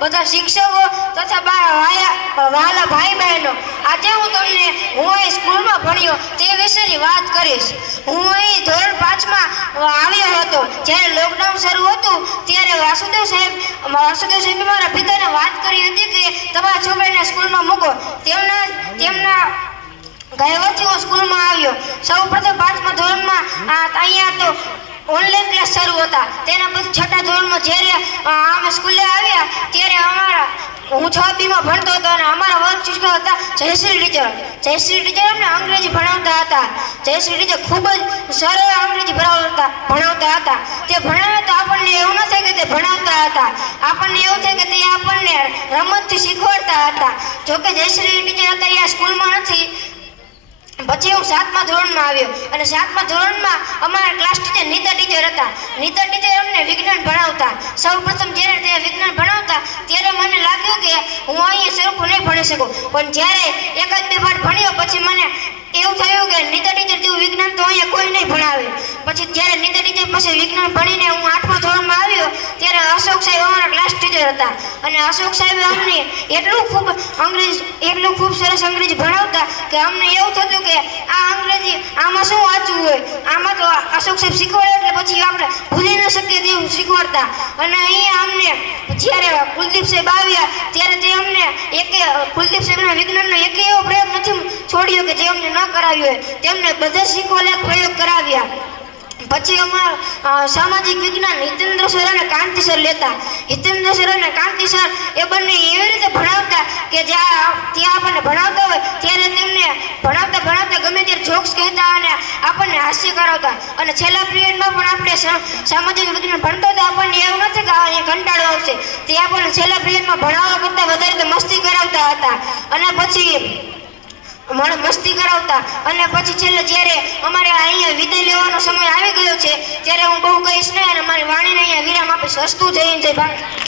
બધા શિક્ષકો તથા વહાલા ભાઈ બહેનો આજે હું તમને હું અહીં સ્કૂલમાં ભણ્યો તે વિશેની વાત કરીશ. હું અહીં ધોરણ પાંચમાં આવ્યો હતો. જ્યારે લોકડાઉન શરૂ હતું, ત્યારે વાસુદેવ સાહેબ, વાસુદેવ સાહેબે મારા પિતાને વાત કરી હતી કે તમારા છોકરાને સ્કૂલમાં મૂકો. તેમના તેમના ગયવથી હું સ્કૂલમાં આવ્યો. સૌ પ્રથમ પાંચમા ધોરણમાં અહીંયા તો ઓનલાઈન ક્લાસ શરૂ હતા. તેના પછી છઠ્ઠા ધોરણમાં જ્યારે અમે સ્કૂલે આવ્યા, ત્યારે અમારા, હું છ બીમાં ભણતો હતો અને અમારા વર્ગ શિક્ષક હતા જયશ્રી ટીચર. જયશ્રી ટીચર અમને અંગ્રેજી ભણાવતા હતા. જયશ્રી ટીચર ખૂબ જ સરળ અંગ્રેજી ભણાવતા ભણાવતા હતા. તે ભણાવે તો આપણને એવું ન થાય કે તે ભણાવતા હતા. આપણને એવું થાય કે તે આપણને રમતથી શીખવાડતા હતા. જોકે જયશ્રી ટીચર અત્યારે આ સ્કૂલમાં નથી. પછી હું સાતમા ધોરણમાં આવ્યો. અને સાતમા ધોરણમાં અમારા ક્લાસ ટીચર નીતા ટીચર હતા. નીતા ટીચર અમને વિજ્ઞાન ભણાવતા. સૌ પ્રથમ જ્યારે તે વિજ્ઞાન ભણાવતા, ત્યારે મને લાગ્યું કે હું અહીંયા સરખું નહીં ભણી શકું. પણ જ્યારે એકાદ બે વાર ભણ્યો, પછી મને એવું થયું કે નીતા ટીચર જેવું વિજ્ઞાન તો અહીંયા કોઈ નહીં ભણાવે. પછી જ્યારે નીતા ટીચર પછી વિજ્ઞાન ભણીને હું આઠમા ધોરણમાં આવ્યો ત્યારે અશોક સાહેબ ટીચર હતા. અને અશોક સાહેબ અમને એટલું ખૂબ અંગ્રેજ, એટલું ખૂબ સરસ અંગ્રેજી ભણાવતા કે અમને એવું થતું કે આ અંગ્રેજી આમાં શું વાંચવું હોય? આમાં તો અશોક સાહેબ શીખવાડે એટલે પછી આપણે ભૂલી ન શકીએ તેવું શીખવાડતા. અને અહીંયા અમને જ્યારે કુલદીપ સાહેબ આવ્યા, ત્યારે તે અમને એકે, કુલદીપ સાહેબના વિજ્ઞાનનો એક એવો પ્રયોગ નથી છોડ્યો કે જે અમને ન કરાવ્યો હોય. તેમને બધા શીખવાડ્યા પ્રયોગ કરાવ્યા. પછી અમાર સામાજિક વિજ્ઞાન હિતેન્દ્ર સર અને કાંતિ સર લેતા. હિતેન્દ્ર સર અને કાંતિ સર એ બંને એવી રીતે ભણાવતા કે જ્યાં ત્યાં આપણને ભણાવતા હોય, ત્યારે તેમને ભણાવતા ભણાવતા ગમે ત્યારે જોક્સ કહેતા અને આપણને હાસ્ય કરાવતા. અને છેલ્લા પિરિયડમાં પણ આપણે સામાજિક વિજ્ઞાન ભણતો તો આપણને એવું નથી કે અહીંયા કંટાળો આવશે. તે આપણને છેલ્લા પિરિયડમાં ભણાવવા કરતાં વધારે મસ્તી કરાવતા હતા. અને પછી મને મસ્તી કરાવતા. અને પછી છેલ્લે જ્યારે અમારે અહીંયા વિદાય લેવાનો સમય આવી ગયો છે, ત્યારે હું બહુ કહીશ નહીં અને મારી વાણીને અહીંયા વિરામ આપીશ. હસતું જઈને જય ભારત.